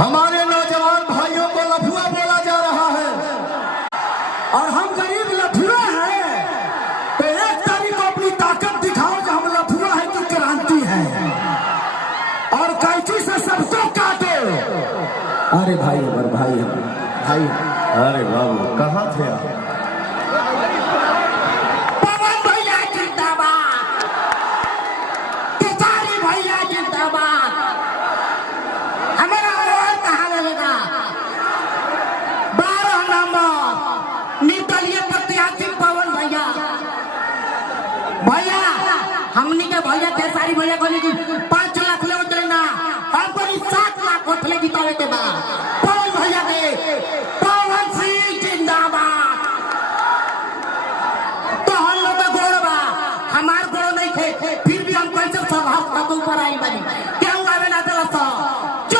हमारे नौजवान भाइयों को लफुआ बोला जा रहा है और हम गरीब लफुआ हैं, तो एक तारीख को अपनी ताकत दिखाओ जो हम लफुआ है कि क्रांति है, और कैंची से सबको काटो। अरे भाई अमर भाई भाई, अरे बाबू कहाँ थे आप? पवन भैया जिंदाबाद, केसारी भैया जिंदाबाद। हमारा और कहाँ लगेगा? 12 नंबर निर्दलीय प्रत्याशी पवन भैया। भैया हमनी के भैया केसारी भैया को 5 लाख ले उतरे ना, हमको 7 लाख वोट ले जितावे के बाद